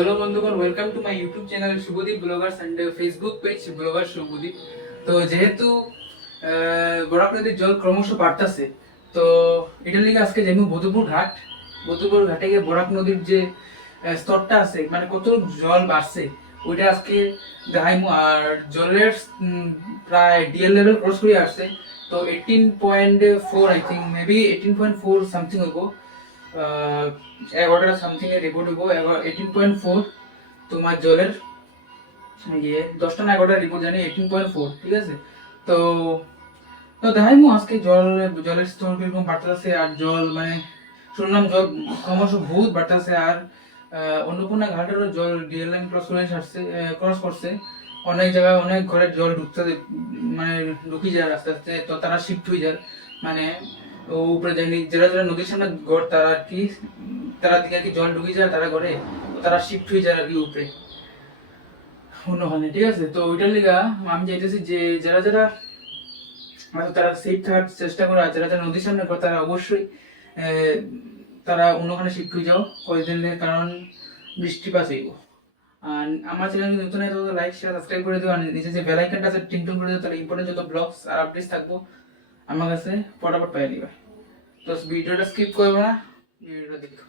Hello বন্ধুগণ, welcome to my YouTube channel Subhadeep bloggers and Facebook page blogger Subhadeep. তো যেহেতু বরাক নদীর জল ক্রমশ বাড়তেছে, তো এটার লিগে আজকে যাইমু বধুপুর ঘাটে গিয়ে বরাক নদীর যে স্তরটা আছে, মানে কত জল বাড়ছে ওইটা আজকে দেখাইমু। আর জলের প্রায় ডিএল লেভেল ক্রস করে আসছে, তো 18.4 আই থিঙ্ক, মেবি 18.4 সামথিং হবো। 11টা সামথিং এর রিপোর্ট হবো 18.4। তোমার জলের 10টা না 11টা রিপোর্ট জানি 18.4, ঠিক আছে। তো তো দেখাইমু আজকে জলের স্তর কিরকম বাড়তেছে। আর জল মানে শুনলাম জল ক্রমশ বহুত বাড়তেছে। আর অন্নপূর্ণা ঘাটেরও জল ডিএল লাইন ক্রস করছে। অনেক জায়গায় অনেক ঘরে জল ঢুকতে, মানে ঢুকি যায় আস্তে আস্তে, তো তারা শিফট হয়ে যায়। মানে ও উপরে যায়নি, যারা যারা নদীর সামনে ঘর তারা আর কি, তারা দিকে আর কি জল ঢুকে যায় তারা ঘরে, তো তারা শিফট হয়ে যায় আর কি উপরে অন্যখানে, ঠিক আছে। তো ওইটার লিগা আমি চাইতেছি যে যারা যারা তারা সেফ থাকার চেষ্টা করে, আর যারা যারা নদীর সামনে ঘর তারা অবশ্যই তারা অন্যখানে শিফট হয়ে যাও কয়েকদিনের, কারণ বৃষ্টিপাত হইব। আর আমার চ্যানেল নতুন হয় তো লাইক শেয়ার সাবস্ক্রাইব করে দিও, আর নিচে যে বেল আইকনটা আছে টিংটং করে দিও, তাহলে ইম্পর্টেন্ট যত ব্লগস আর আপডেটস থাকবো আমার কাছে ফটাফট পাই নিবে। তো ভিডিওটা স্কিপ করবো না, ভিডিওটা দেখো।